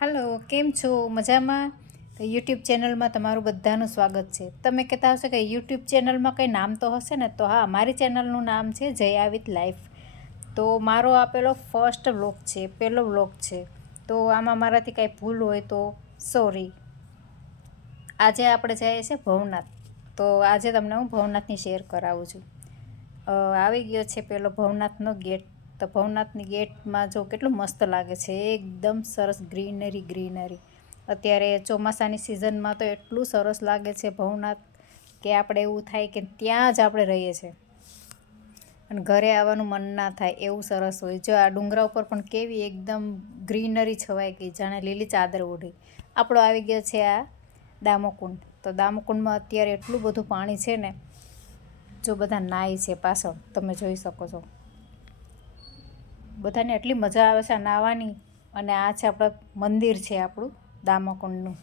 Hello केम छो मजा में। तो यूट्यूब चैनल में तमारू बधानु स्वागत है। तमे कहता हशो कि यूट्यूब चैनल में कई नाम तो हशे ने, तो हाँ, मारी चैनलनु नाम है जया विथ लाइफ। तो मारो आ पेलो फर्स्ट व्लॉग है, पहलो व्लॉग है। तो आमा माराथी कई भूल होय तो सॉरी। आज आपणे जाए छे भवनाथ। तो आज तमने हूँ भवनाथनी शेर करावुं छुं। આવી ગયો છે પેલો ભવનાથનો ગેટ। તો ભવનાથની ગેટમાં જો કેટલું મસ્ત લાગે છે, એકદમ સરસ ગ્રીનરી। અત્યારે ચોમાસાની સિઝનમાં તો એટલું સરસ લાગે છે ભવનાથ કે આપણે એવું થાય કે ત્યાં જ આપણે રહીએ છીએ અને ઘરે આવવાનું મન ના થાય એવું સરસ હોય। જો આ ડુંગરા ઉપર પણ કેવી એકદમ ગ્રીનરી છવાઈ ગઈ, જાણે લીલી ચાદર ઓઢી। આપણો આવી ગયો છે આ દામોકુંડ। તો દામોકુંડમાં અત્યારે એટલું બધું પાણી છે ને, જો બધા નાય છે પાછળ તમે જોઈ શકો છો। બધાને એટલી મજા આવે છે આ નાહવાની। અને આ છે આપણું મંદિર છે, આપણું દામોકુંડનું।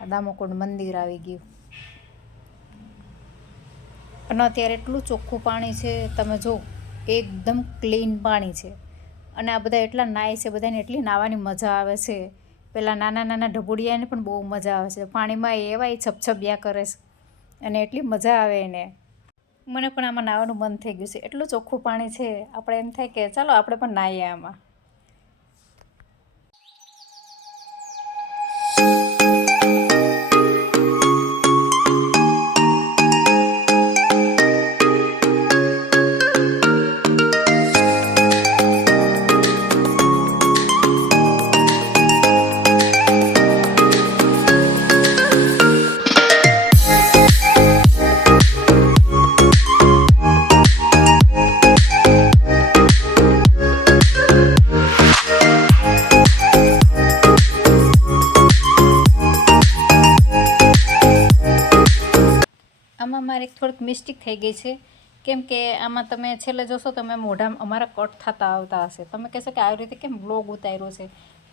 આ દામોકુંડ મંદિર આવી ગયું અને અત્યારે એટલું ચોખ્ખું પાણી છે, તમે જો એકદમ ક્લીન પાણી છે। અને આ બધા એટલા નાય છે, બધાને એટલી નાહવાની મજા આવે છે। પેલા નાના ઢબુડિયાને પણ બહુ મજા આવે છે પાણીમાં, એવા છપછપિયા કરે છે અને એટલી મજા આવે એને। મને પણ આમાં નાહવાનું મન થઈ ગયું છે, એટલું ચોખ્ખું પાણી છે। આપણે એમ થાય કે ચાલો આપણે પણ નાહીએ આમાં। આમાં મારે થોડીક મિસ્ટેક થઈ ગઈ છે, કેમ કે આમાં તમે છેલ્લે જોશો તમે મોઢા અમારા કટ થતા આવતા હશે। તમે કહેશો કે આવી રીતે કેમ બ્લોગ ઉતાર્યો છે?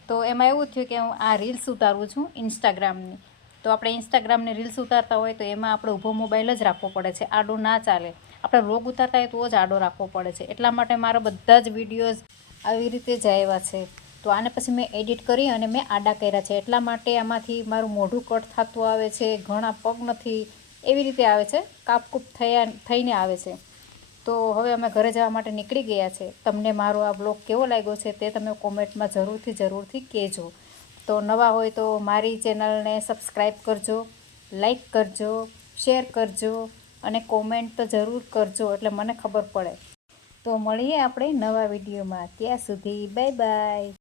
તો એમાં એવું થયું કે હું આ રીલ્સ ઉતારું છું ઇન્સ્ટાગ્રામની। તો આપણે ઇન્સ્ટાગ્રામની રીલ્સ ઉતારતા હોય તો એમાં આપણે ઊભો મોબાઈલ જ રાખવો પડે છે, આડો ના ચાલે। આપણે વ્લોગ ઉતારતા હોય તો જ આડો રાખવો પડે છે। એટલા માટે મારા બધા જ વિડીયોઝ આવી રીતે જ આવ્યા છે। તો આને પછી મેં એડિટ કરી અને મેં આડા કર્યા છે, એટલા માટે આમાંથી મારું મોઢું કટ થતું આવે છે, ઘણા પગ નથી, એવી રીતે આવે છે, કાપકૂપ થઈને આવે છે। તો હવે અમે ઘરે જવા માટે નીકળી ગયા છે। તમને મારો આ બ્લોગ કેવો લાગ્યો છે તે તમે કોમેન્ટમાં જરૂરથી કહેજો। તો નવા હોય તો મારી ચેનલને સબસ્ક્રાઈબ કરજો, લાઈક કરજો, શેર કરજો અને કોમેન્ટ તો જરૂર કરજો, એટલે મને ખબર પડે। તો મળીએ આપણે નવા વિડીયોમાં, ત્યાં સુધી બાય બાય।